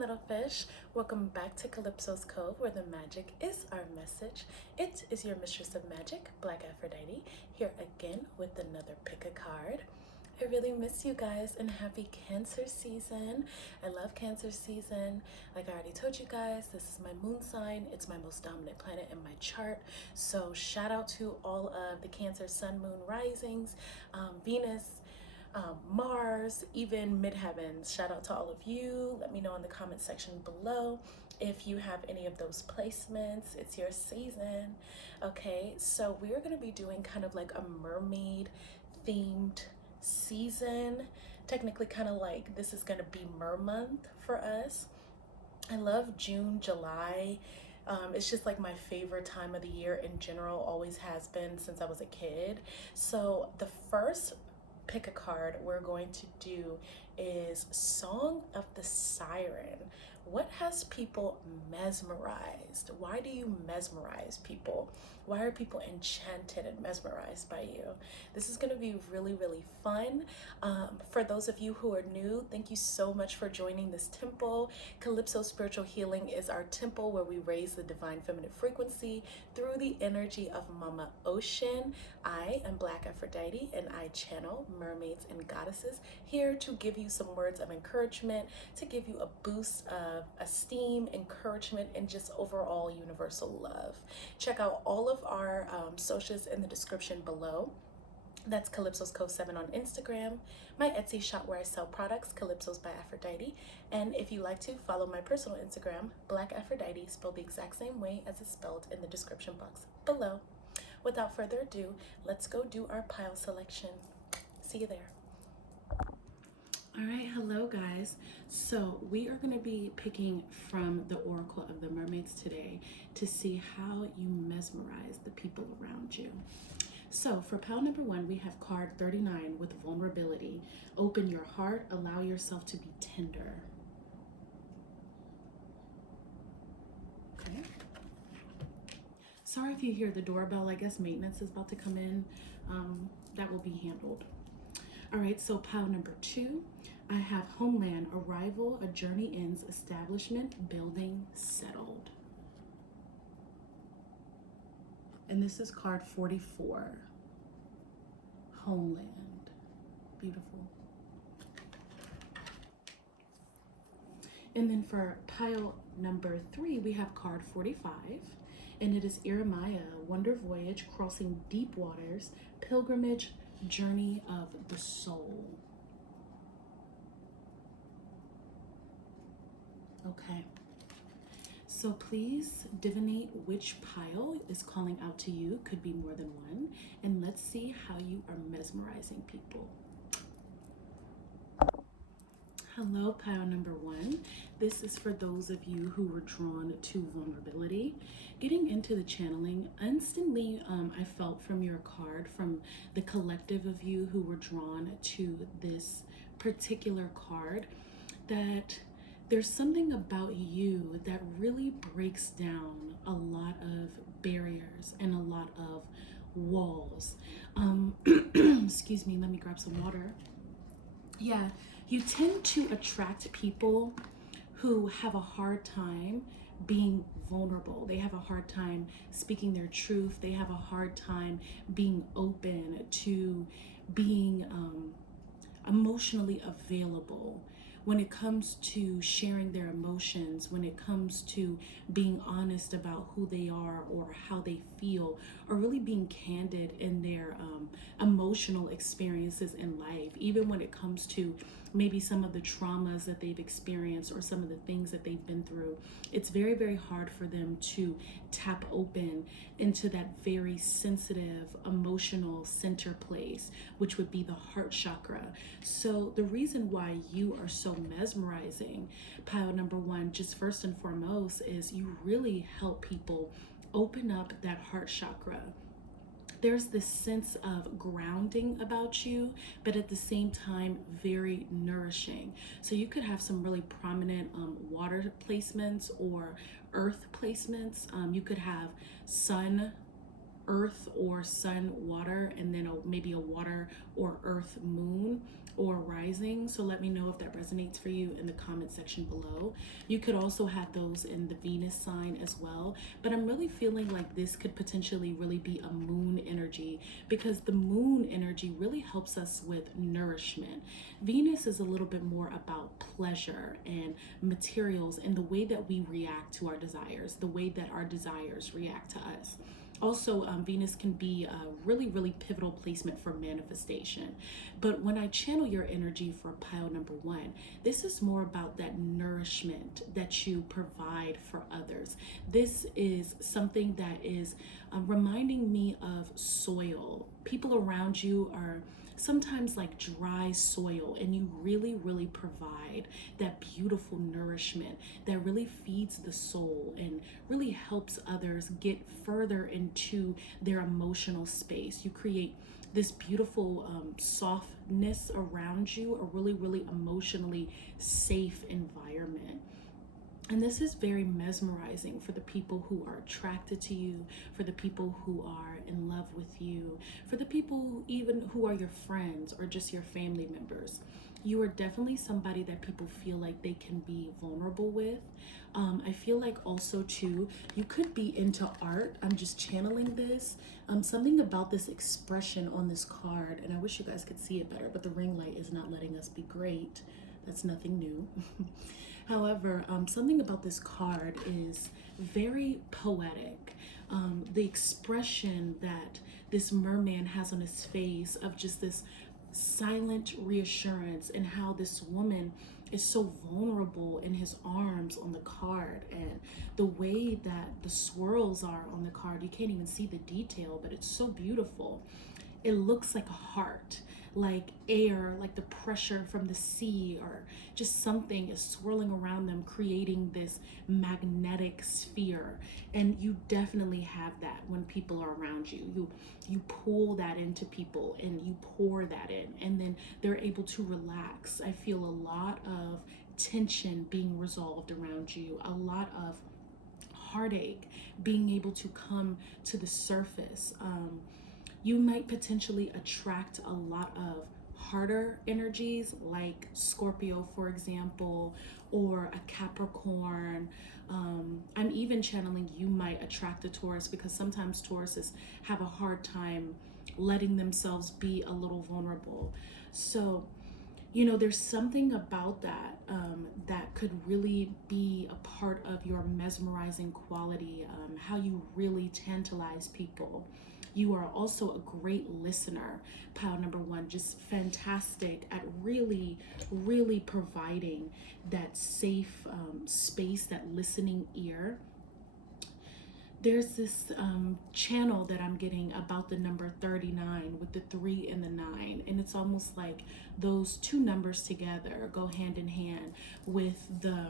little fish. Welcome back to Calypso's Cove, where the magic is our message. It is your mistress of magic, BlkAfroditee, here again with another pick a card. I really miss you guys and happy Cancer season. I love Cancer season. Like I already told you guys, this is my moon sign. It's my most dominant planet in my chart. So shout out to all of the Cancer sun, moon risings, Venus, Mars, even midheavens. Shout out to all of you. Let me know in the comment section below if you have any of those placements. It's your season. Okay, so we're going to be doing kind of like a mermaid themed season. Technically kind of like this is going to be mer month for us. I love June, July. It's just like my favorite time of the year in general, always has been since I was a kid. So the first pick a card we're going to do is Song of the Siren. What has people mesmerized? Why do you mesmerize people? Why are people enchanted and mesmerized by you? This is going to be really, really fun. For those of you who are new, thank you so much for joining this temple. Calypso Spiritual Healing is our temple where we raise the divine feminine frequency through the energy of Mama Ocean. I am BlkAfroditee and I channel mermaids and goddesses here to give you some words of encouragement, to give you a boost of esteem, encouragement, and just overall universal love. Check out all of our socials in the description below. That's Calypso's Cove 7 on Instagram, my Etsy shop where I sell products, Calypso's by Aphrodite, and if you like to, follow my personal Instagram, BlkAfroditee, spelled the exact same way as it's spelled in the description box below. Without further ado, let's go do our pile selection. See you there. All right, hello guys. So we are going to be picking from the Oracle of the Mermaids today to see how you mesmerize the people around you. So for pile number 1, we have card 39 with vulnerability. Open your heart, allow yourself to be tender. Okay. Sorry if you hear the doorbell. I guess maintenance is about to come in. That will be handled. All right, so pile number 2, I have homeland, arrival, a journey ends, establishment, building, settled. And this is card 44, homeland. Beautiful. And then for pile number 3, we have card 45, and it is Eremia, wonder voyage, crossing deep waters, pilgrimage, journey of the soul. Okay. So please divinate which pile is calling out to you. Could be more than one. And let's see how you are mesmerizing people. Hello, pile number 1. This is for those of you who were drawn to vulnerability. Getting into the channeling, instantly I felt from your card, from the collective of you who were drawn to this particular card, that there's something about you that really breaks down a lot of barriers and a lot of walls. Excuse me, let me grab some water. Yeah, you tend to attract people who have a hard time being vulnerable. They have a hard time speaking their truth. They have a hard time being open to being emotionally available. When it comes to sharing their emotions, when it comes to being honest about who they are or how they feel, or really being candid in their emotional experiences in life, even when it comes to maybe some of the traumas that they've experienced or some of the things that they've been through, it's very, very hard for them to tap open into that very sensitive, emotional center place, which would be the heart chakra. So the reason why you are so mesmerizing, pile number 1, just first and foremost, is you really help people open up that heart chakra. There's this sense of grounding about you, but at the same time, very nourishing. So you could have some really prominent water placements or earth placements. You could have sun, earth or sun water, and then maybe a water or earth moon or rising. So let me know if that resonates for you in the comment section below. You could also have those in the Venus sign as well, but I'm really feeling like this could potentially really be a moon energy, because the moon energy really helps us with nourishment. Venus is a little bit more about pleasure and materials and the way that we react to our desires, the way that our desires react to us. Also, Venus can be a really, really pivotal placement for manifestation. But when I channel your energy for pile number 1, this is more about that nourishment that you provide for others. This is something that is reminding me of soil. People around you are sometimes like dry soil, and you really, really provide that beautiful nourishment that really feeds the soul and really helps others get further into their emotional space. You create this beautiful softness around you, a really, really emotionally safe environment. And this is very mesmerizing for the people who are attracted to you, for the people who are in love with you, for the people even who are your friends or just your family members. You are definitely somebody that people feel like they can be vulnerable with. I feel like also too, you could be into art. I'm just channeling this. Something about this expression on this card, and I wish you guys could see it better, but the ring light is not letting us be great. That's nothing new. However, something about this card is very poetic. The expression that this merman has on his face of just this silent reassurance, and how this woman is so vulnerable in his arms on the card, and the way that the swirls are on the card, you can't even see the detail, but it's so beautiful. It looks like a heart, like air, like the pressure from the sea, or just something is swirling around them, creating this magnetic sphere. And you definitely have that when people are around you. You pull that into people and you pour that in, and then they're able to relax. I feel a lot of tension being resolved around you, a lot of heartache being able to come to the surface. You might potentially attract a lot of harder energies like Scorpio, for example, or a Capricorn. I'm even channeling you might attract a Taurus, because sometimes Tauruses have a hard time letting themselves be a little vulnerable. So, you know, there's something about that that could really be a part of your mesmerizing quality, how you really tantalize people. You are also a great listener, pile number 1, just fantastic at really, really providing that safe space, that listening ear. There's this channel that I'm getting about the number 39 with the 3 and the 9, and it's almost like those two numbers together go hand in hand, with the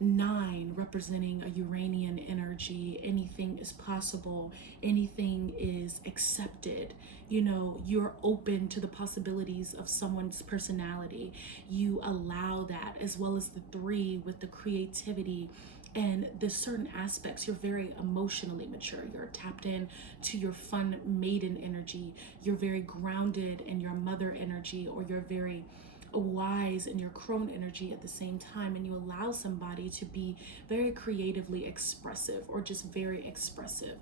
9 representing a Uranian energy. Anything is possible, anything is accepted. You know, you're open to the possibilities of someone's personality. You allow that, as well as the 3 with the creativity and the certain aspects. You're very emotionally mature. You're tapped in to your fun maiden energy. You're very grounded in your mother energy, or you're very wise in your crone energy at the same time, and you allow somebody to be very creatively expressive, or just very expressive.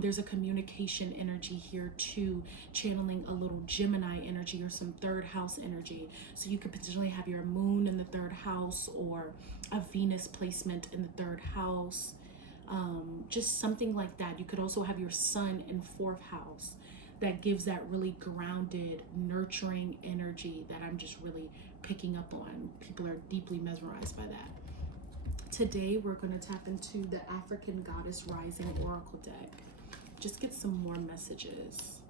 There's a communication energy here too, channeling a little Gemini energy or some 3rd house energy. So you could potentially have your moon in the 3rd house, or a Venus placement in the 3rd house, just something like that. You could also have your sun in 4th house. That gives that really grounded, nurturing energy that I'm just really picking up on. People are deeply mesmerized by that. Today, we're going to tap into the African Goddess Rising Oracle deck. Just get some more messages.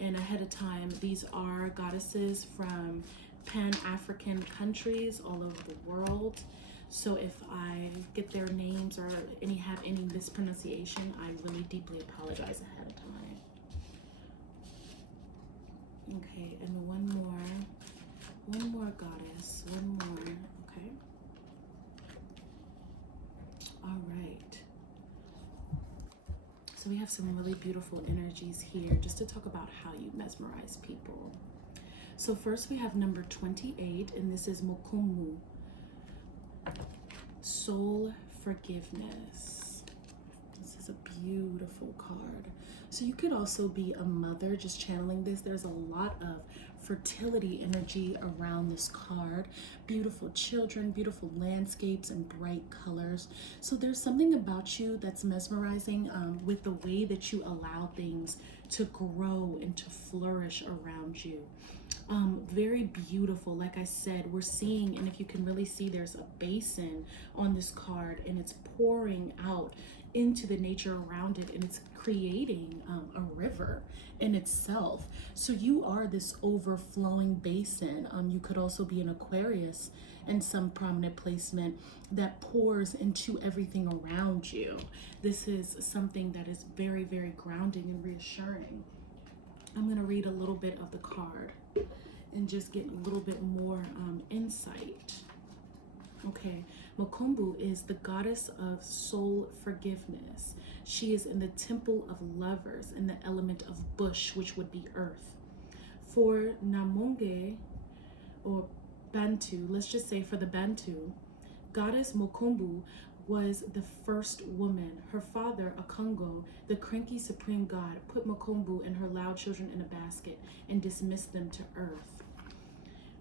And ahead of time, these are goddesses from Pan-African countries all over the world. So if I get their names or have any mispronunciation, I really deeply apologize ahead of time. Okay, and one more goddess, one more, okay. All right. So we have some really beautiful energies here just to talk about how you mesmerize people. So first we have number 28, and this is Mokumu, Soul Forgiveness. This is a beautiful card. So you could also be a mother just channeling this. There's a lot of fertility energy around this card. Beautiful children, beautiful landscapes, and bright colors. So there's something about you that's mesmerizing with the way that you allow things to grow and to flourish around you. Very beautiful. Like I said, we're seeing, and if you can really see, there's a basin on this card, and it's pouring out into the nature around it, and it's creating a river in itself. So you are this overflowing basin. You could also be an Aquarius in some prominent placement that pours into everything around you. This is something that is very, very grounding and reassuring. I'm going to read a little bit of the card and just get a little bit more insight. Okay, Mokumbu is the goddess of soul forgiveness. She is in the temple of lovers in the element of bush, which would be earth. For Namonge, or Bantu, let's just say for the Bantu, goddess Mokumbu was the first woman. Her father, Akongo, the cranky supreme god, put Mokumbu and her loud children in a basket and dismissed them to earth.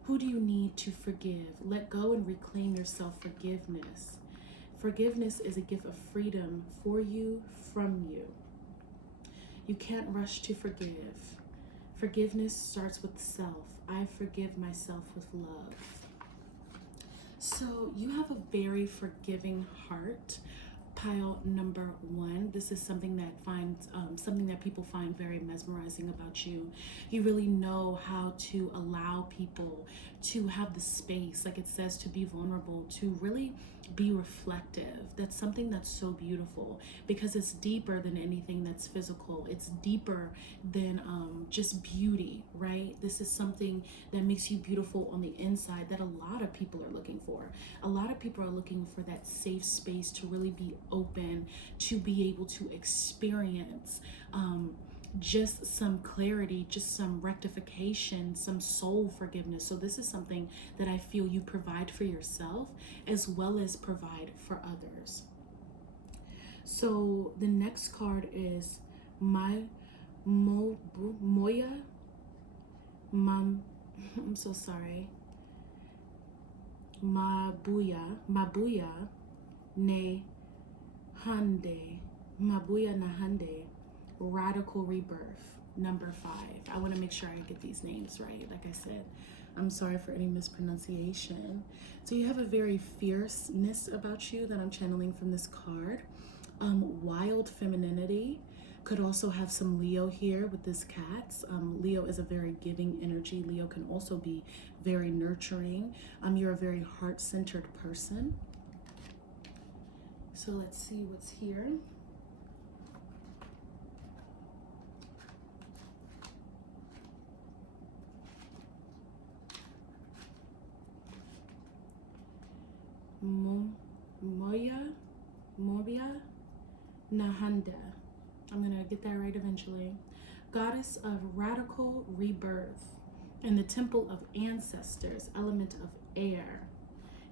Who do you need to forgive? Let go and reclaim your self-forgiveness. Forgiveness is a gift of freedom for you, from you. You can't rush to forgive. Forgiveness starts with self. I forgive myself with love. So you have a very forgiving heart. Pile number 1. This is something that people find very mesmerizing about you. You really know how to allow people to have the space, like it says, to be vulnerable, to really be reflective. That's something that's so beautiful, because it's deeper than anything that's physical. It's deeper than just beauty, right? This is something that makes you beautiful on the inside that a lot of people are looking for. A lot of people are looking for that safe space to really be open, to be able to experience just some clarity, just some rectification, some soul forgiveness. So this is something that I feel you provide for yourself as well as provide for others. So the next card is I'm so sorry. Mabuya ne Hande. Mabuya Nahande. Radical rebirth, number 5. I want to make sure I get these names right. Like I said, I'm sorry for any mispronunciation. So you have a very fierceness about you that I'm channeling from this card. Wild femininity. Could also have some Leo here with this cats. Leo is a very giving energy. Leo can also be very nurturing. You're a very heart-centered person. So let's see what's here. Mobia Nahanda. I'm gonna get that right eventually. Goddess of radical rebirth in the temple of ancestors, element of air.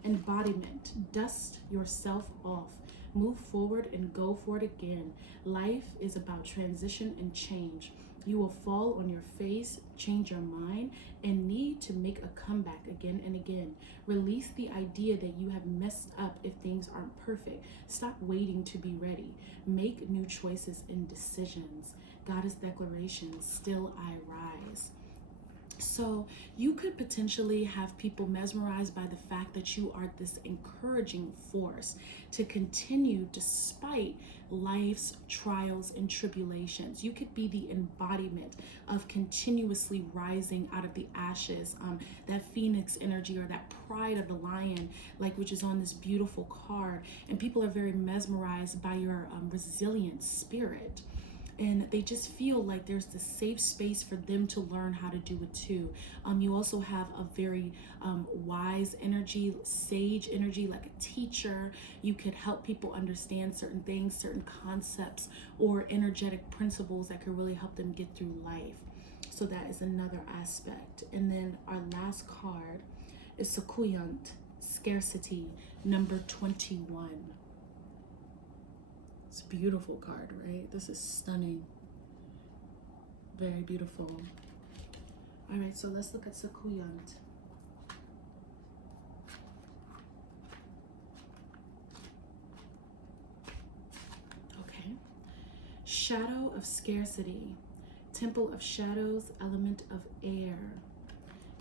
Embodiment. Dust yourself off. Move forward and go for it again. Life is about transition and change. You will fall on your face, change your mind, and need to make a comeback again and again. Release the idea that you have messed up if things aren't perfect. Stop waiting to be ready. Make new choices and decisions. Goddess declaration, still I rise. So you could potentially have people mesmerized by the fact that you are this encouraging force to continue despite life's trials and tribulations. You could be the embodiment of continuously rising out of the ashes, that phoenix energy or that pride of the lion, like which is on this beautiful card. And people are very mesmerized by your resilient spirit. and they just feel like there's this safe space for them to learn how to do it too. You also have a very wise energy, sage energy, like a teacher. You could help people understand certain things, certain concepts, or energetic principles that could really help them get through life. So that is another aspect. And then our last card is Sukuyant, scarcity, number 21. It's a beautiful card, right? This is stunning. Very beautiful. All right, so let's look at Sukuyant. Okay. Shadow of scarcity. Temple of shadows, element of air.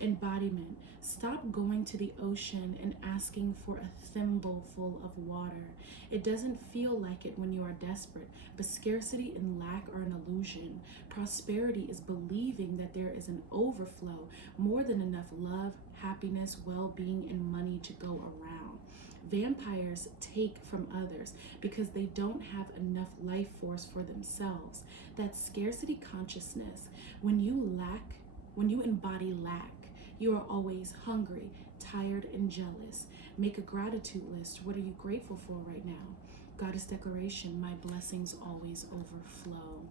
Embodiment. Stop going to the ocean and asking for a thimble full of water. It doesn't feel like it when you are desperate, but scarcity and lack are an illusion. Prosperity is believing that there is an overflow, more than enough love, happiness, well-being, and money to go around. Vampires take from others because they don't have enough life force for themselves. That scarcity consciousness, when you embody lack, you are always hungry, tired, and jealous. Make a gratitude list. What are you grateful for right now? Goddess declaration, my blessings always overflow.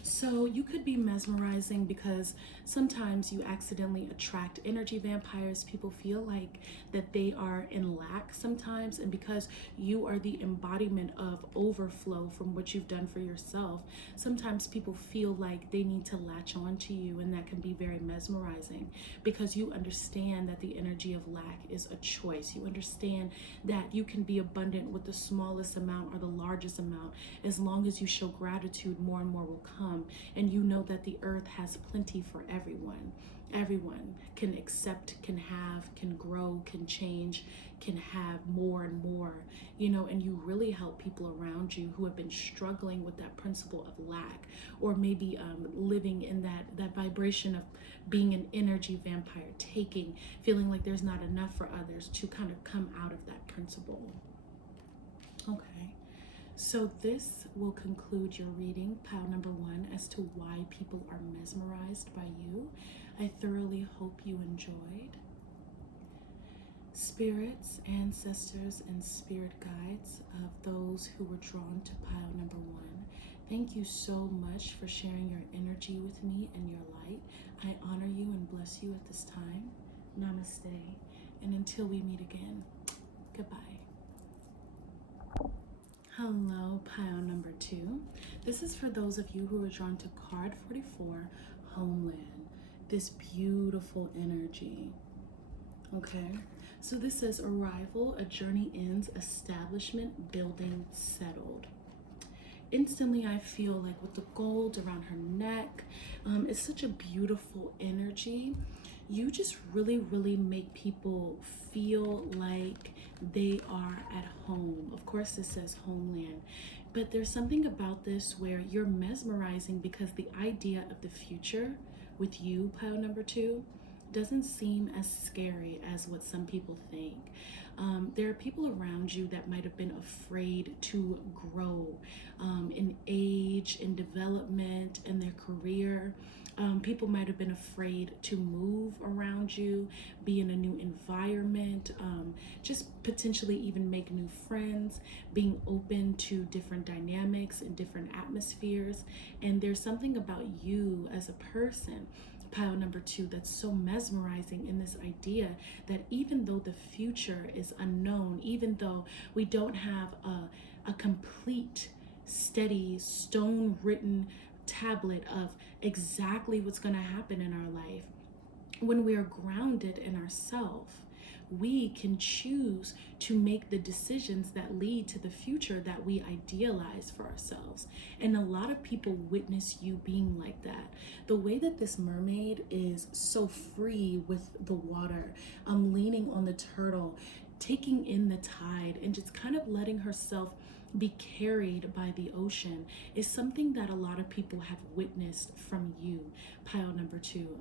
So you could be mesmerizing because sometimes you accidentally attract energy vampires. People feel like that they are in lack sometimes, and because you are the embodiment of overflow from what you've done for yourself, sometimes people feel like they need to latch on to you, and that can be very mesmerizing because you understand that the energy of lack is a choice. You understand that you can be abundant with the smallest amount or the largest amount. As long as you show gratitude, more and more will come. And you know that the earth has plenty for everyone. Everyone can accept, can have, can grow, can change, can have more and more, you know, and you really help people around you who have been struggling with that principle of lack, or maybe living in that vibration of being an energy vampire, taking, feeling like there's not enough for others, to kind of come out of that principle. Okay. So this will conclude your reading, pile number 1, as to why people are mesmerized by you. I thoroughly hope you enjoyed. Spirits, ancestors, and spirit guides of those who were drawn to pile number 1, thank you so much for sharing your energy with me and your light. I honor you and bless you at this time. Namaste. And until we meet again, goodbye. Hello, pile number 2. This is for those of you who are drawn to card 44, Homeland. This beautiful energy. Okay, so this says arrival, a journey ends, establishment, building, settled. Instantly, I feel like with the gold around her neck, it's such a beautiful energy. You just really make people feel like they are at home. Of course, this says homeland, but there's something about this where you're mesmerizing because the idea of the future with you, pile number 2, doesn't seem as scary as what some people think. There are people around you that might have been afraid to grow in age, in development, in their career. People might have been afraid to move around you, be in a new environment, just potentially even make new friends, being open to different dynamics and different atmospheres. And there's something about you as a person, pile number 2, that's so mesmerizing in this idea that even though the future is unknown, even though we don't have a complete, steady, stone-written tablet of exactly what's going to happen in our life, when we are grounded in ourselves, we can choose to make the decisions that lead to the future that we idealize for ourselves. And a lot of people witness you being like that. The way that this mermaid is so free with the water, leaning on the turtle, taking in the tide, and just kind of letting herself be carried by the ocean, is something that a lot of people have witnessed from you, pile number 2.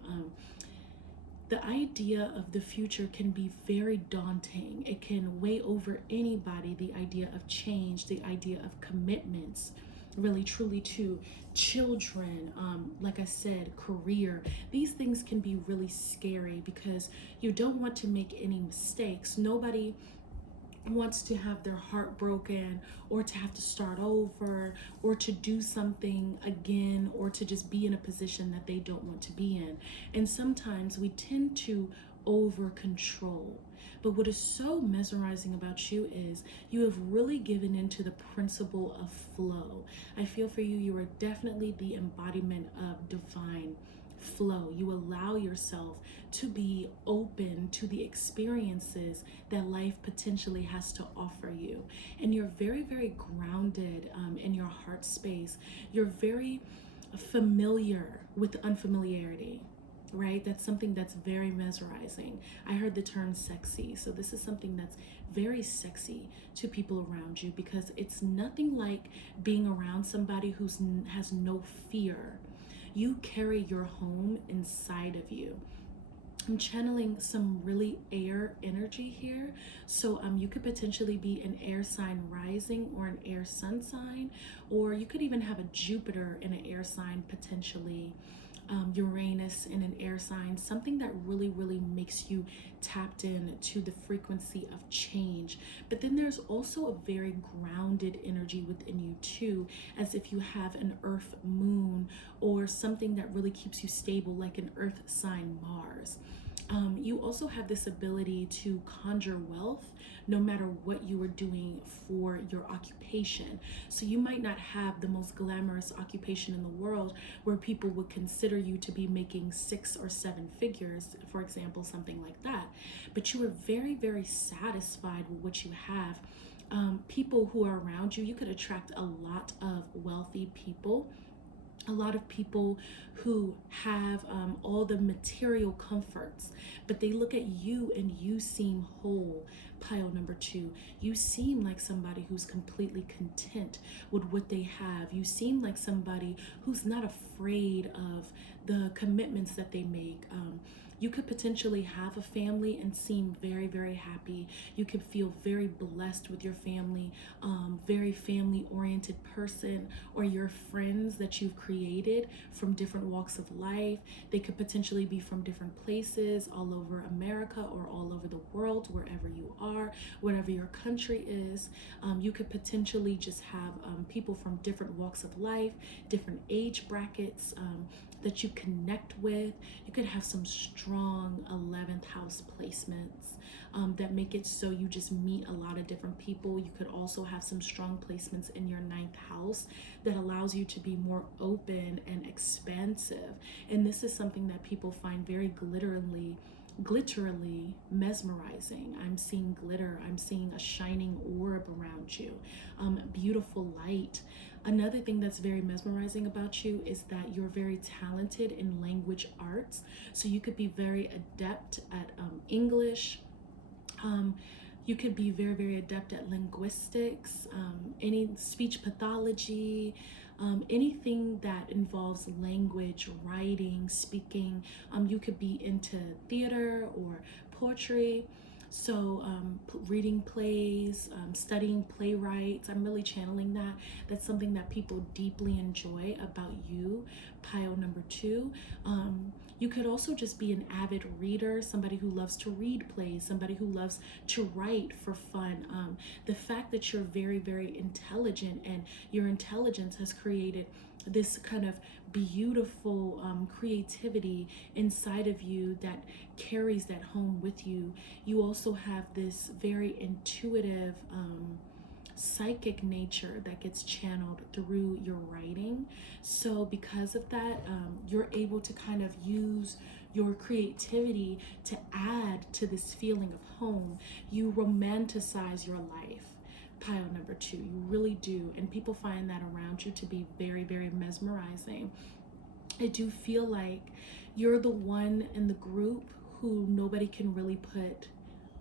The idea of the future can be very daunting. It can weigh over anybody, the idea of change, the idea of commitments, really truly to children, like I said, career. These things can be really scary because you don't want to make any mistakes. Nobody wants to have their heart broken, or to have to start over, or to do something again, or to just be in a position that they don't want to be in. And sometimes we tend to over control. But what is so mesmerizing about you is you have really given into the principle of flow. I feel for you, you are definitely the embodiment of divine flow. You allow yourself to be open to the experiences that life potentially has to offer you. And you're very, very grounded in your heart space. You're very familiar with unfamiliarity, right? That's something that's very mesmerizing. I heard the term sexy. So this is something that's very sexy to people around you, because it's nothing like being around somebody who has no fear. You carry your home inside of you. I'm channeling some really air energy here. So you could potentially be an air sign rising or an air sun sign, or you could even have a Jupiter in an air sign potentially. Uranus in an air sign, something that really, really makes you tapped in to the frequency of change. But then there's also a very grounded energy within you too, as if you have an earth moon or something that really keeps you stable, like an earth sign Mars. You also have this ability to conjure wealth no matter what you are doing for your occupation. So you might not have the most glamorous occupation in the world where people would consider you to be making 6 or 7 figures, for example, something like that. But you are very, very satisfied with what you have. People who are around you, you could attract a lot of wealthy people, a lot of people who have all the material comforts, but they look at you and you seem whole. Pile number 2, you seem like somebody who's completely content with what they have. You seem like somebody who's not afraid of the commitments that they make. You could potentially have a family and seem very, very happy. You could feel very blessed with your family, very family-oriented person, or your friends that you've created from different walks of life. They could potentially be from different places all over America or all over the world, wherever you are, whatever your country is. You could potentially just have people from different walks of life, different age brackets, that you connect with. You could have some strong 11th house placements that make it so you just meet a lot of different people. You could also have some strong placements in your 9th house that allows you to be more open and expansive. And this is something that people find very glitterily mesmerizing. I'm seeing glitter. I'm seeing a shining orb around you, beautiful light. Another thing that's very mesmerizing about you is that you're very talented in language arts. So you could be very adept at English. You could be very, very adept at linguistics, any speech pathology, anything that involves language, writing, speaking. You could be into theater or poetry. So reading plays, studying playwrights, I'm really channeling that. That's something that people deeply enjoy about you. Pile number 2. You could also just be an avid reader, somebody who loves to read plays, somebody who loves to write for fun. The fact that you're very, very intelligent, and your intelligence has created this kind of beautiful creativity inside of you that carries that home with you. You also have this very intuitive, psychic nature that gets channeled through your writing. So because of that, you're able to kind of use your creativity to add to this feeling of home. You romanticize your life. Pile number 2, you really do, and people find that around you to be very, very mesmerizing. I do feel like you're the one in the group who nobody can really put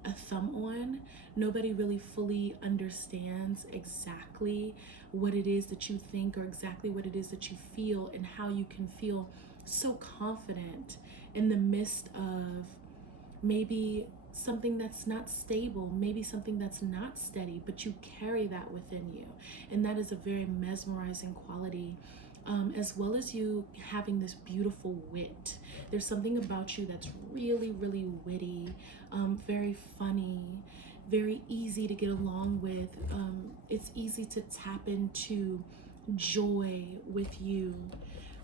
a thumb on. Nobody really fully understands exactly what it is that you think, or exactly what it is that you feel, and how you can feel so confident in the midst of maybe something that's not stable, maybe something that's not steady, but you carry that within you. And that is a very mesmerizing quality, as well as you having this beautiful wit. There's something about you that's really, really witty, very funny, very easy to get along with. It's easy to tap into joy with you,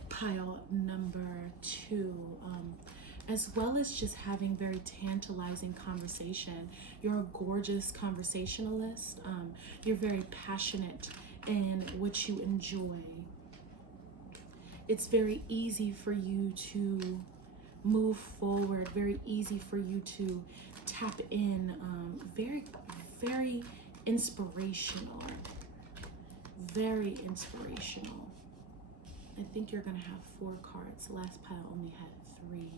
pile number 2. As well as just having very tantalizing conversation. You're a gorgeous conversationalist. You're very passionate in what you enjoy. It's very easy for you to move forward, very easy for you to tap in. Very, very inspirational. Very inspirational. I think you're going to have 4 cards. The last pile only had 3.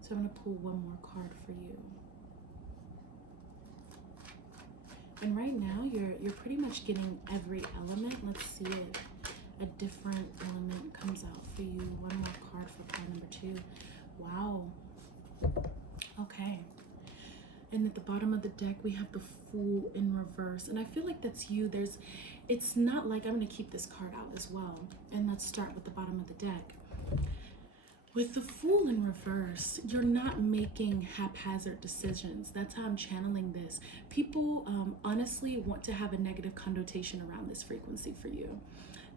So I'm going to pull one more card for you. And right now you're pretty much getting every element. Let's see if a different element comes out for you. One more card for pile number 2. Wow. Okay. And at the bottom of the deck, we have the Fool in reverse. And I feel like that's you. It's not like, I'm going to keep this card out as well. And let's start with the bottom of the deck. With the Fool in reverse, you're not making haphazard decisions. That's how I'm channeling this. People honestly want to have a negative connotation around this frequency for you.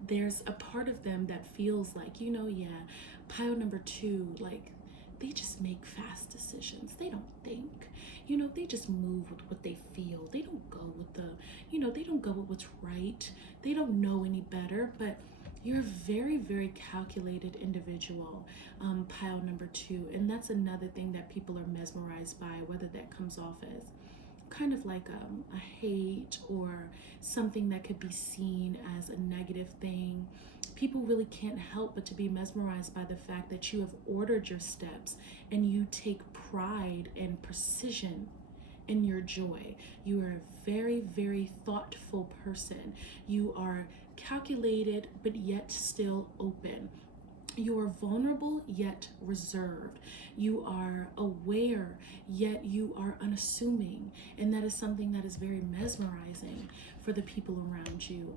There's a part of them that feels like, yeah, pile number 2, like, they just make fast decisions. They don't think. They just move with what they feel. They don't go with they don't go with what's right. They don't know any better, but you're a very, very calculated individual, pile number 2. And that's another thing that people are mesmerized by, whether that comes off as kind of like a hate or something that could be seen as a negative thing. People really can't help but to be mesmerized by the fact that you have ordered your steps and you take pride and precision in your joy. You are a very, very thoughtful person. You are calculated, but yet still open. You are vulnerable, yet reserved. You are aware, yet you are unassuming. And that is something that is very mesmerizing for the people around you.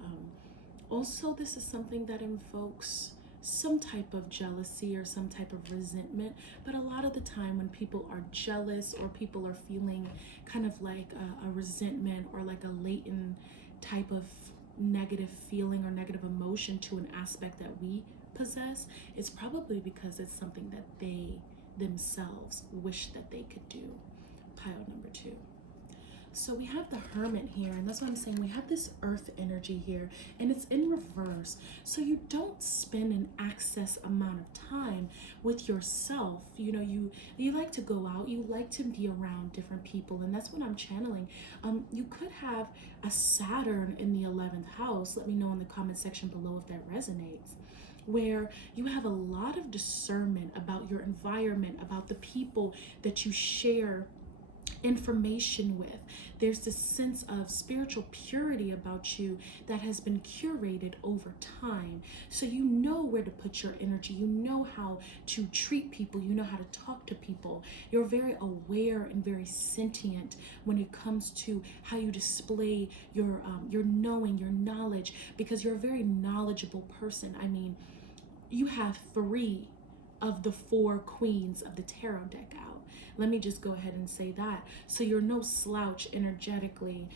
Also, this is something that invokes some type of jealousy or some type of resentment. But a lot of the time when people are jealous or people are feeling kind of like a resentment or like a latent type of negative feeling or negative emotion to an aspect that we possess, it's probably because it's something that they themselves wish that they could do. Pile number 2. So we have the Hermit here, and that's what I'm saying. We have this earth energy here, and it's in reverse. So you don't spend an excess amount of time with yourself. You like to go out, you like to be around different people, and that's what I'm channeling. You could have a Saturn in the 11th house. Let me know in the comment section below if that resonates, where you have a lot of discernment about your environment, about the people that you share information with. There's this sense of spiritual purity about you that has been curated over time. So you know where to put your energy. You know how to treat people. You know how to talk to people. You're very aware and very sentient when it comes to how you display your knowing, your knowledge, because you're a very knowledgeable person. I mean, you have 3 of the 4 queens of the tarot deck out. Let me just go ahead and say that. So you're no slouch energetically.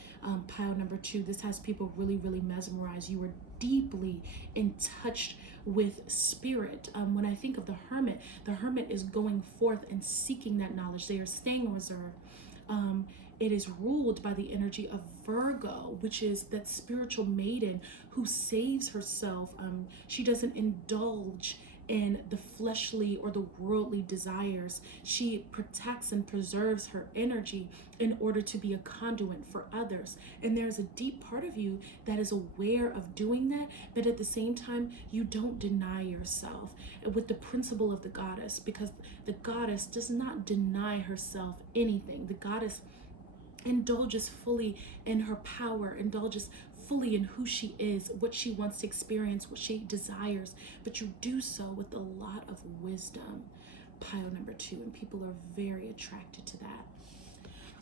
Pile number 2, this has people really, really mesmerized. You are deeply in touch with spirit. When I think of the Hermit is going forth and seeking that knowledge. They are staying reserved. It is ruled by the energy of Virgo, which is that spiritual maiden who saves herself. She doesn't indulge in the fleshly or the worldly desires. She protects and preserves her energy in order to be a conduit for others. And there's a deep part of you that is aware of doing that, but at the same time, you don't deny yourself with the principle of the goddess, because the goddess does not deny herself anything. The goddess indulges fully in her power, indulges fully in who she is, what she wants to experience, what she desires, but you do so with a lot of wisdom. pile number 2, and people are very attracted to that.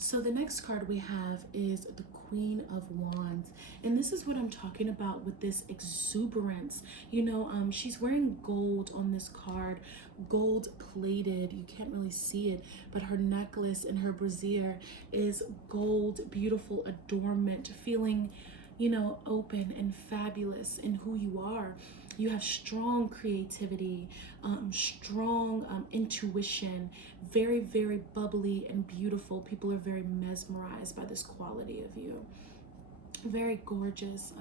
So the next card we have is the Queen of Wands. And this is what I'm talking about with this exuberance. You know, she's wearing gold on this card, gold plated. You can't really see it, but her necklace and her brassiere is gold, beautiful adornment, feeling, you know, open and fabulous in who you are. You have strong creativity, strong intuition, very, very bubbly and beautiful. People are very mesmerized by this quality of you. Very gorgeous,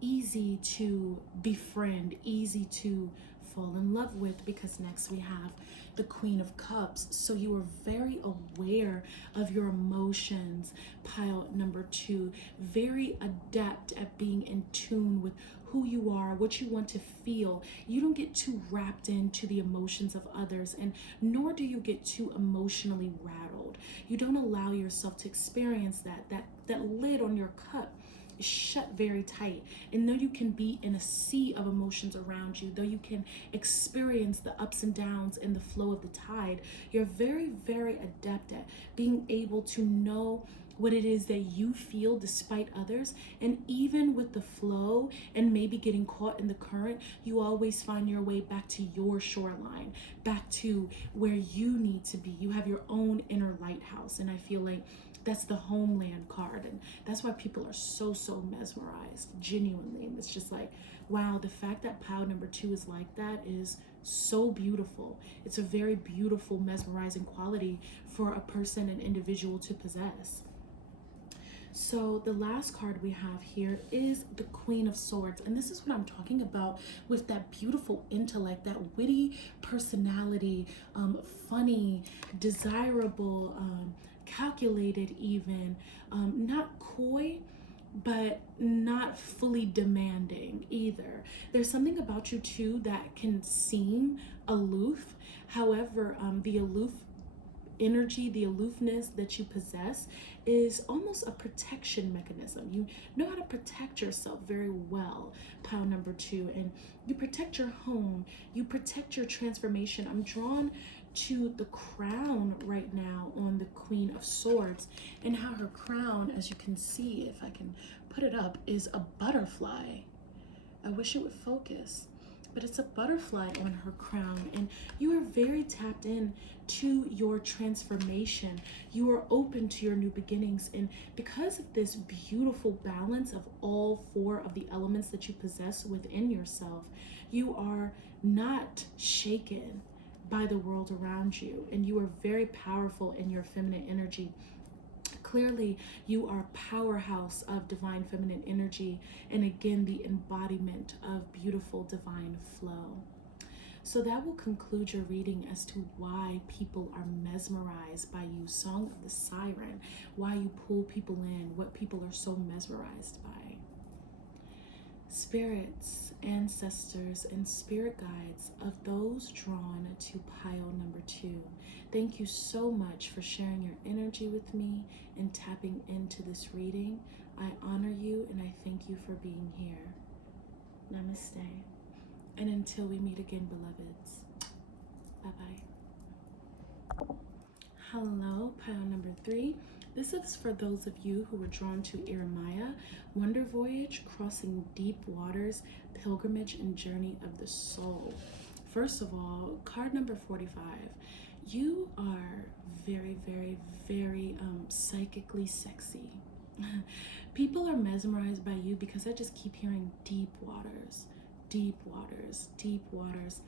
easy to befriend, easy to fall in love with, because next we have the Queen of Cups. So you are very aware of your emotions, pile number 2, very adept at being in tune with who you are, what you want to feel. You don't get too wrapped into the emotions of others, and nor do you get too emotionally rattled. You don't allow yourself to experience that lid on your cup is shut very tight. And though you can be in a sea of emotions around you, though you can experience the ups and downs and the flow of the tide, you're very, very adept at being able to know what it is that you feel despite others. And even with the flow and maybe getting caught in the current, you always find your way back to your shoreline, back to where you need to be. You have your own inner lighthouse. And I feel like that's the homeland card. And that's why people are so mesmerized, genuinely. And it's just like, wow, the fact that pile number 2 is like that is so beautiful. It's a very beautiful, mesmerizing quality for a person, an individual to possess. So the last card we have here is the Queen of Swords. And this is what I'm talking about with that beautiful intellect, that witty personality, funny, desirable, calculated even, not coy, but not fully demanding either. There's something about you too that can seem aloof. However, the aloof energy, the aloofness that you possess is almost a protection mechanism. You know how to protect yourself very well, pile number 2, and you protect your home, you protect your transformation. I'm drawn to the crown right now on the Queen of Swords, and how her crown, as you can see, if I can put it up, is a butterfly. I wish it would focus, but it's a butterfly on her crown. And you are very tapped in to your transformation. You are open to your new beginnings. And because of this beautiful balance of all 4 of the elements that you possess within yourself, you are not shaken by the world around you. And you are very powerful in your feminine energy. Clearly, you are a powerhouse of divine feminine energy, and again, the embodiment of beautiful divine flow. So that will conclude your reading as to why people are mesmerized by you. Song of the Siren, why you pull people in, what people are so mesmerized by. Spirits, ancestors, and spirit guides of those drawn to pile number 2, thank you so much for sharing your energy with me and tapping into this reading. I honor you and I thank you for being here. Namaste. And until we meet again, beloveds, bye-bye. Hello, pile number 3. This is for those of you who were drawn to Iremaya, Wonder Voyage, Crossing Deep Waters, Pilgrimage and Journey of the Soul. First of all, card number 45. You are very, very, very psychically sexy. People are mesmerized by you because I just keep hearing deep waters, deep waters, deep waters.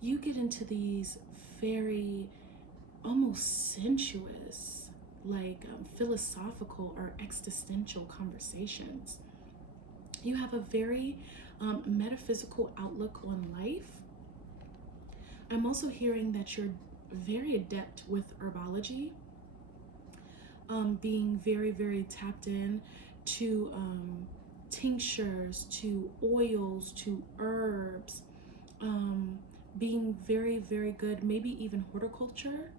You get into these very almost sensuous, like philosophical or existential conversations. You have a very metaphysical outlook on life. I'm also hearing that you're very adept with herbology, being very, very tapped in to tinctures, to oils, to herbs, being very, very good, maybe even horticulture,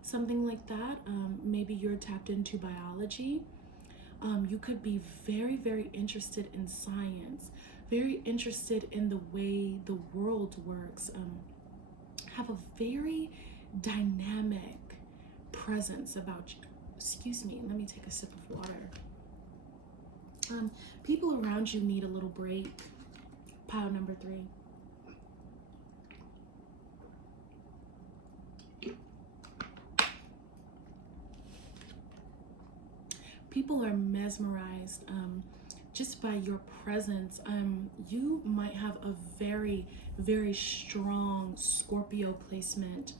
something like that. Maybe you're tapped into biology. You could be very, very interested in science, very interested in the way the world works, have a very dynamic presence about you. Excuse me, let me take a sip of water. People around you need a little break. Pile number 3. People are mesmerized just by your presence. You might have a very, very strong Scorpio placement.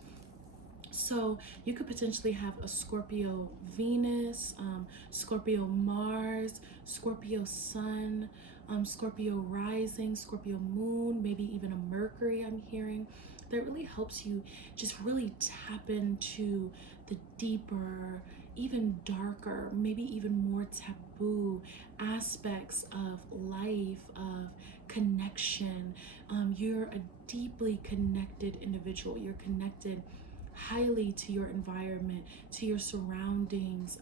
So you could potentially have a Scorpio Venus, Scorpio Mars, Scorpio Sun, Scorpio rising, Scorpio moon, maybe even a Mercury I'm hearing. That really helps you just really tap into the deeper, even darker, maybe even more taboo aspects of life, of connection. You're a deeply connected individual. You're connected highly to your environment, to your surroundings.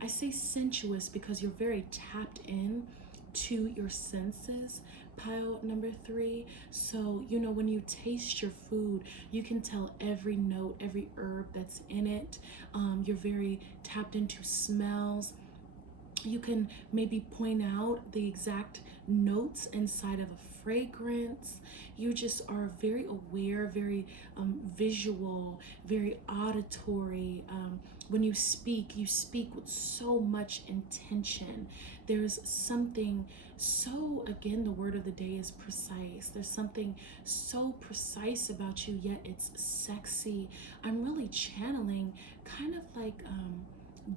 I say sensuous because you're very tapped in to your senses. Pile number 3. So, you know, when you taste your food, you can tell every note, every herb that's in it. You're very tapped into smells. You can maybe point out the exact notes inside of a fragrance. You just are very aware, very visual, very auditory. When you speak with so much intention. There's something so, again, the word of the day is precise. There's something so precise about you, yet it's sexy. I'm really channeling kind of like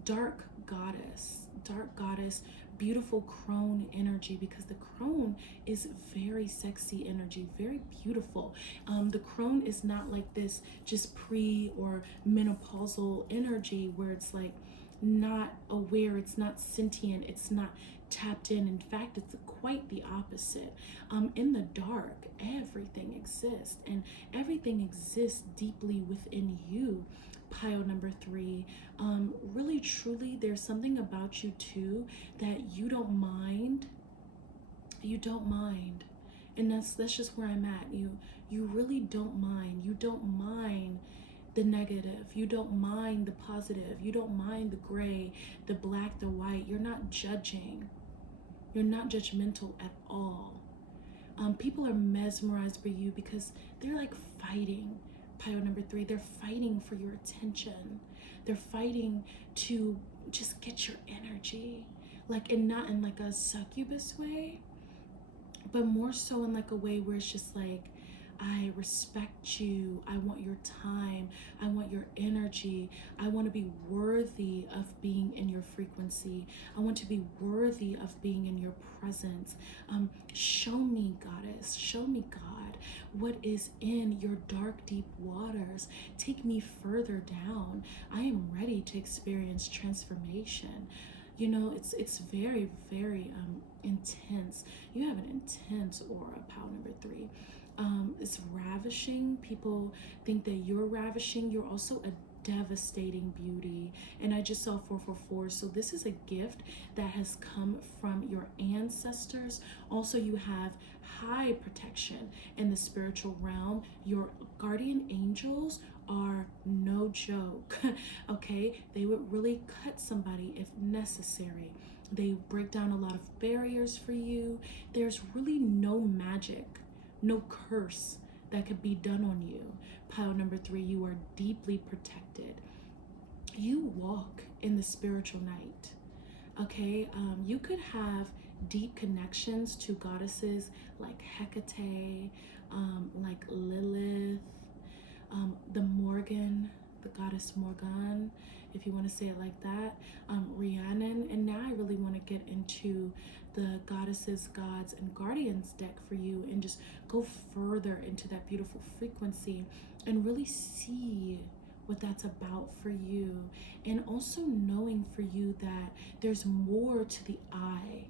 dark goddess, beautiful crone energy, because the crone is very sexy energy, very beautiful. The crone is not like this just pre or menopausal energy where it's like not aware, it's not sentient, it's not tapped in. In fact, it's quite the opposite. In the dark, everything exists, and everything exists deeply within you. Pile number 3. Really truly, there's something about you too that you don't mind. And that's just where I'm at. You really don't mind. You don't mind the negative. You don't mind the positive. You don't mind the gray, the black, the white. You're not judging. You're not judgmental at all. People are mesmerized by you because they're like fighting. Pile number 3, they're fighting for your attention. They're fighting to just get your energy, like, and not in like a succubus way, but more so in like a way where it's just like, I respect you, I want your time, I want your energy, I want to be worthy of being in your frequency, I want to be worthy of being in your presence. Show me, goddess, show me, God, what is in your dark, deep waters. Take me further down. I am ready to experience transformation. You know, it's very, very intense. You have an intense aura. Pile number 3. It's ravishing. People think that you're ravishing. You're also a devastating beauty. And I just saw 444. So this is a gift that has come from your ancestors. Also, you have high protection in the spiritual realm. Your guardian angels are no joke. Okay, they would really cut somebody if necessary. They break down a lot of barriers for you. There's really no magic, no curse that could be done on you. Pile number 3, you are deeply protected. You walk in the spiritual night. Okay, you could have deep connections to goddesses like Hecate, like Lilith, the Morgan, the goddess Morgan, if you want to say it like that, Rhiannon. And now I really want to get into the goddesses, gods, and guardians deck for you and just go further into that beautiful frequency and really see what that's about for you. And also knowing for you that there's more to the eye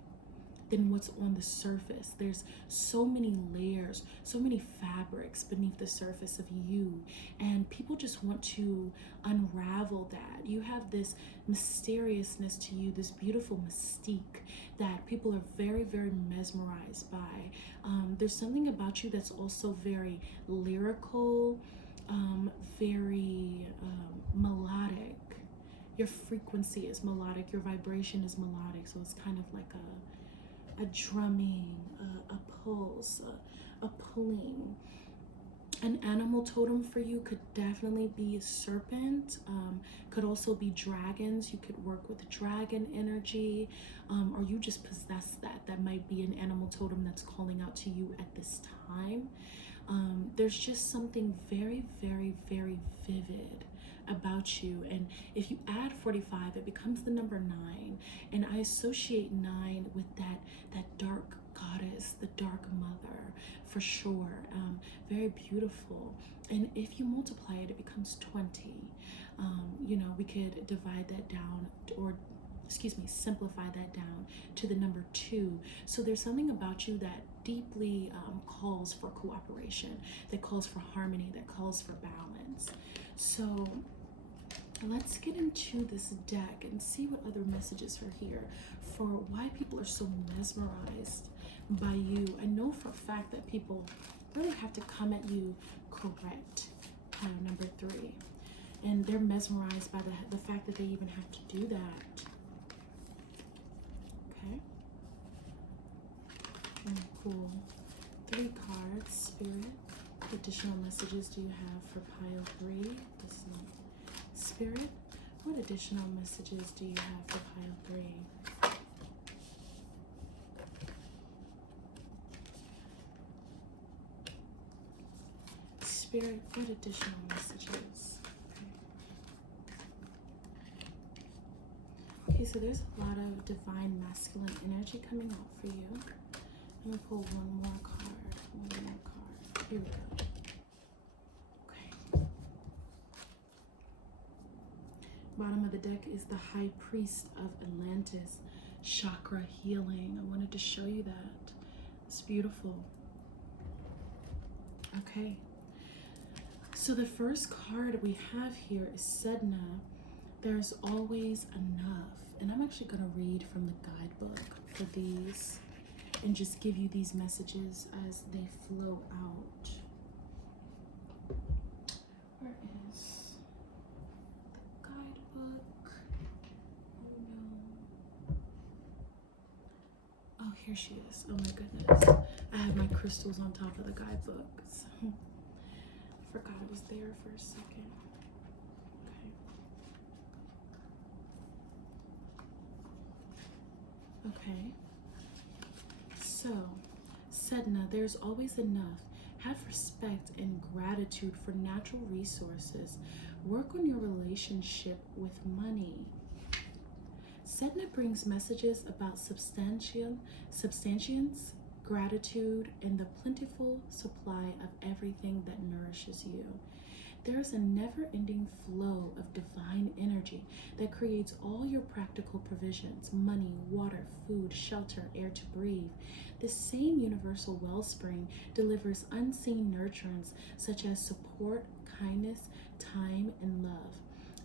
than what's on the surface. There's so many layers, so many fabrics beneath the surface of you, and people just want to unravel that. You have this mysteriousness to you, this beautiful mystique that people are very, very mesmerized by. There's something about you that's also very lyrical, very your frequency is melodic, your vibration is melodic. So it's kind of like a drumming, a pulse, a pulling. An animal totem for you could definitely be a serpent, could also be dragons. You could work with dragon energy, or you just possess that. That might be an animal totem that's calling out to you at this time. There's just something very, very, very vivid about you. And if you add 45, it becomes the number 9. And I associate 9 with that dark goddess, the dark mother, for sure. Very beautiful. And if you multiply it, it becomes 20. You know, we could divide that down, or simplify that down to the number 2. So there's something about you that deeply calls for cooperation, that calls for harmony, that calls for balance. So let's get into this deck and see what other messages are here for why people are so mesmerized by you. I know for a fact that people really have to come at you correct, number 3. And they're mesmerized by the fact that they even have to do that. Okay. Cool. 3 cards, Spirit. What additional messages do you have for pile 3? This is Spirit. What additional messages do you have for pile 3? Spirit, what additional messages? Okay, so there's a lot of divine masculine energy coming out for you. I'm gonna pull one more card. Here we go. Okay. Bottom of the deck is the High Priest of Atlantis, chakra healing. I wanted to show you that. It's beautiful. Okay. So the first card we have here is Sedna. There's always enough. And I'm actually going to read from the guidebook for these and just give you these messages as they flow out. Where is the guidebook? Oh no. Oh, here she is. Oh my goodness. I have my crystals on top of the guidebooks. Forgot it was there for a second. Okay. So, Sedna, there's always enough. Have respect and gratitude for natural resources. Work on your relationship with money. Sedna brings messages about substantiance, gratitude, and the plentiful supply of everything that nourishes you. There is a never-ending flow of divine energy that creates all your practical provisions: money, water, food, shelter, air to breathe. This same universal wellspring delivers unseen nurturance such as support, kindness, time, and love.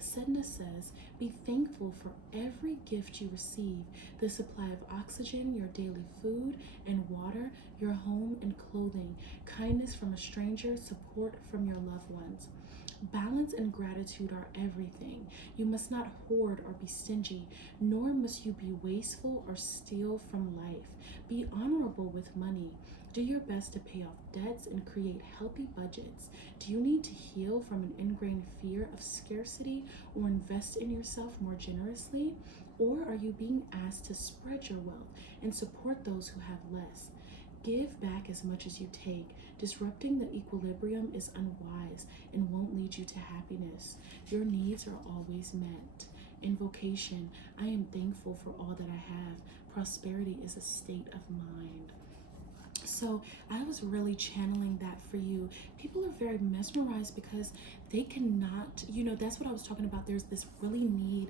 Sedna says, be thankful for every gift you receive: the supply of oxygen, your daily food and water, your home and clothing, kindness from a stranger, support from your loved ones. Balance and gratitude are everything. You must not hoard or be stingy, nor must you be wasteful or steal from life. Be honorable with money. Do your best to pay off debts and create healthy budgets. Do you need to heal from an ingrained fear of scarcity or invest in yourself more generously? Or are you being asked to spread your wealth and support those who have less? Give back as much as you take. Disrupting the equilibrium is unwise and won't lead you to happiness. Your needs are always met. Invocation, I am thankful for all that I have. Prosperity is a state of mind. So I was really channeling that for you. People are very mesmerized because they cannot, you know, that's what I was talking about. There's this really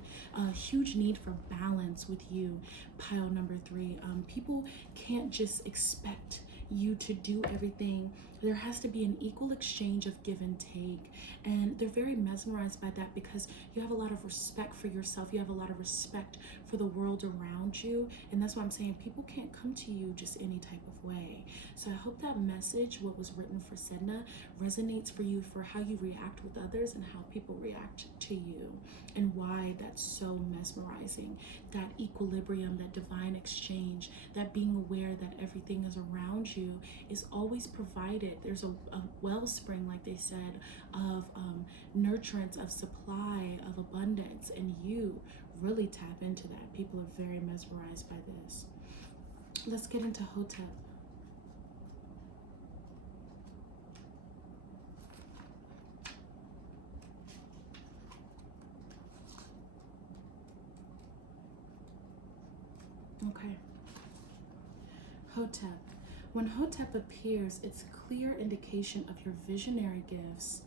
huge need for balance with you, pile number 3. People can't just expect you to do everything There has to be an equal exchange of give and take. And they're very mesmerized by that because you have a lot of respect for yourself. You have a lot of respect for the world around you. And that's why I'm saying people can't come to you just any type of way. So I hope that message, what was written for Sedna, resonates for you for how you react with others and how people react to you, and why that's so mesmerizing. That equilibrium, that divine exchange, that being aware that everything is around you is always provided. There's a wellspring, like they said, of nurturance, of supply, of abundance, and you really tap into that. People are very mesmerized by this. Let's get into Hotep. Okay. Hotep. When Hotep appears, it's a clear indication of your visionary gifts.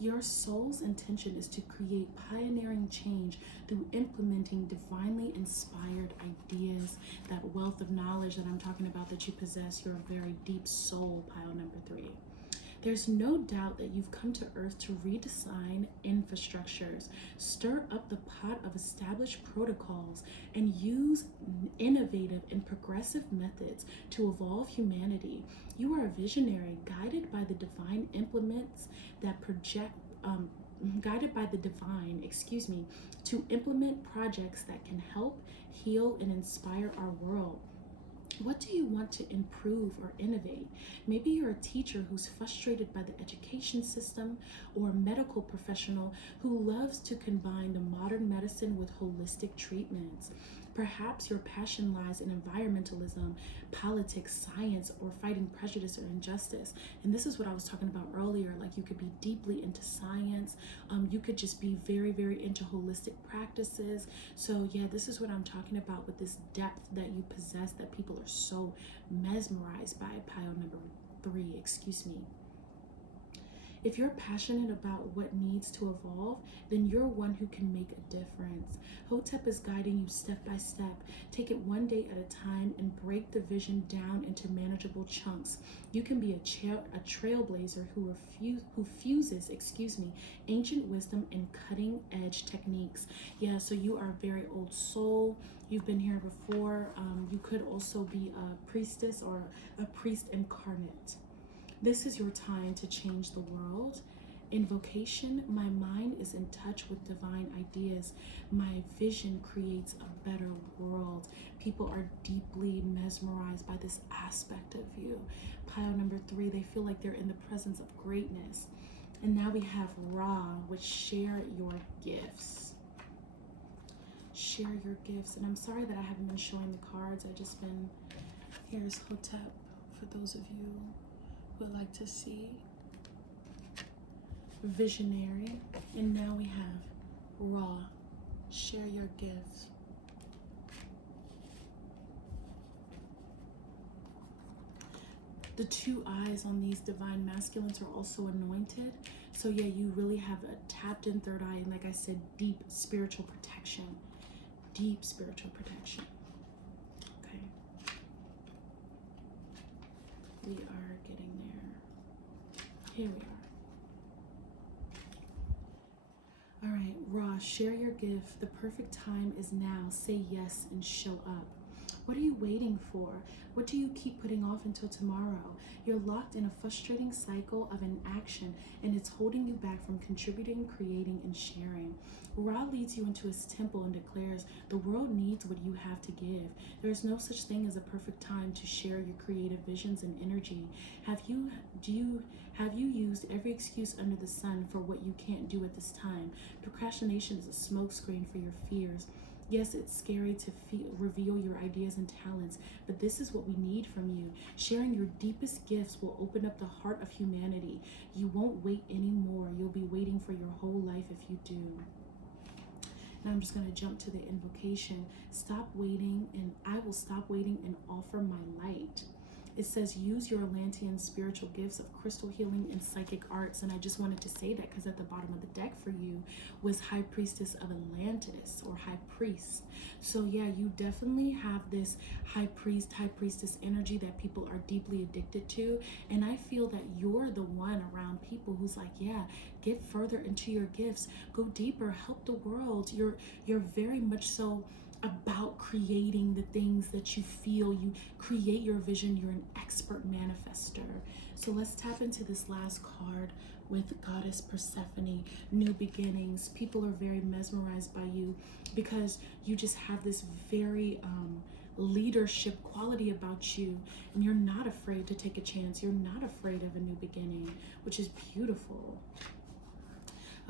Your soul's intention is to create pioneering change through implementing divinely inspired ideas. That wealth of knowledge that I'm talking about that you possess, your very deep soul, pile number 3. There's no doubt that you've come to Earth to redesign infrastructures, stir up the pot of established protocols, and use innovative and progressive methods to evolve humanity. You are a visionary guided by the divine implements that to implement projects that can help, heal, and inspire our world. What do you want to improve or innovate? Maybe you're a teacher who's frustrated by the education system, or a medical professional who loves to combine the modern medicine with holistic treatments. Perhaps your passion lies in environmentalism, politics, science, or fighting prejudice or injustice. And this is what I was talking about earlier. Like, you could be deeply into science. You could just be very, very into holistic practices. So yeah, this is what I'm talking about with this depth that you possess that people are so mesmerized by. Pile number 3, excuse me. If you're passionate about what needs to evolve, then you're one who can make a difference. Hotep is guiding you step by step. Take it one day at a time and break the vision down into manageable chunks. You can be a trailblazer who fuses, ancient wisdom and cutting edge techniques. Yeah, so you are a very old soul. You've been here before. You could also be a priestess or a priest incarnate. This is your time to change the world. In vocation, my mind is in touch with divine ideas. My vision creates a better world. People are deeply mesmerized by this aspect of you. Pile number 3, they feel like they're in the presence of greatness. And now we have Ra, which share your gifts. Share your gifts. And I'm sorry that I haven't been showing the cards. Here's Hotep for those of you would like to see. Visionary. And now we have Ra. Share your gifts. The 2 eyes on these divine masculines are also anointed. So yeah, you really have a tapped in third eye, and like I said, deep spiritual protection. Deep spiritual protection. Okay. We are getting there. Here we are. All right, Ra, share your gift. The perfect time is now. Say yes and show up. What are you waiting for? What do you keep putting off until tomorrow? You're locked in a frustrating cycle of inaction, and it's holding you back from contributing, creating, and sharing. Ra leads you into his temple and declares, the world needs what you have to give. There is no such thing as a perfect time to share your creative visions and energy. Have you used every excuse under the sun for what you can't do at this time? Procrastination is a smokescreen for your fears. Yes, it's scary to reveal your ideas and talents, but this is what we need from you. Sharing your deepest gifts will open up the heart of humanity. You won't wait anymore. You'll be waiting for your whole life if you do. Now I'm just going to jump to the invocation. Stop waiting, and I will stop waiting and offer my light. It says use your Atlantean spiritual gifts of crystal healing and psychic arts. And I just wanted to say that because at the bottom of the deck for you was High Priestess of Atlantis, or High Priest. So yeah, you definitely have this high priest, high priestess energy that people are deeply addicted to. And I feel that you're the one around people who's like, yeah, get further into your gifts, go deeper, help the world. You're very much so about creating the things that you feel. You create your vision. You're an expert manifester. So let's tap into this last card with Goddess Persephone, new beginnings. People are very mesmerized by you because you just have this very leadership quality about you, and you're not afraid to take a chance. You're not afraid of a new beginning, which is beautiful.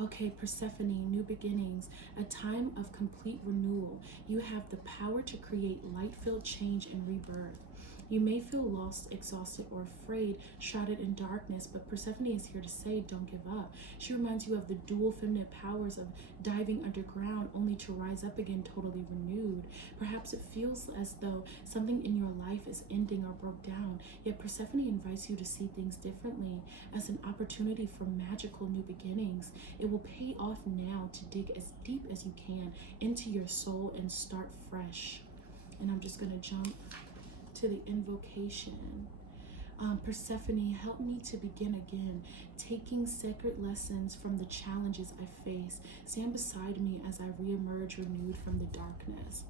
Okay, Persephone, new beginnings, a time of complete renewal. You have the power to create light-filled change and rebirth. You may feel lost, exhausted, or afraid, shrouded in darkness, but Persephone is here to say, don't give up. She reminds you of the dual feminine powers of diving underground only to rise up again totally renewed. Perhaps it feels as though something in your life is ending or broke down, yet Persephone invites you to see things differently as an opportunity for magical new beginnings. It will pay off now to dig as deep as you can into your soul and start fresh. And I'm just going to jump to the invocation. Persephone, help me to begin again, taking sacred lessons from the challenges I face. Stand beside me as I reemerge renewed from the darkness.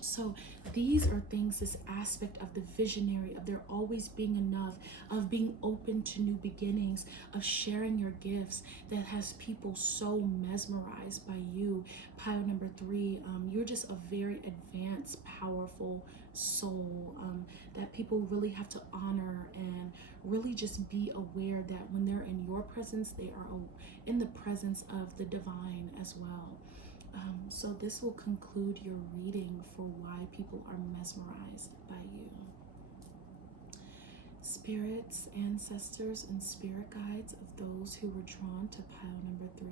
So these are things, this aspect of the visionary, of there always being enough, of being open to new beginnings, of sharing your gifts, that has people so mesmerized by you. Pile number 3, you're just a very advanced, powerful soul that people really have to honor, and really just be aware that when they're in your presence, they are in the presence of the divine as well. So this will conclude your reading for why people are mesmerized by you. Spirits, ancestors, and spirit guides of those who were drawn to pile number 3,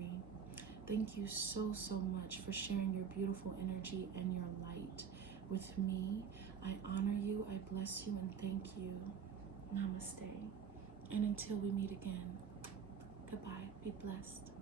thank you so much for sharing your beautiful energy and your light with me. I honor you, I bless you, and thank you. Namaste. And until we meet again, goodbye. Be blessed.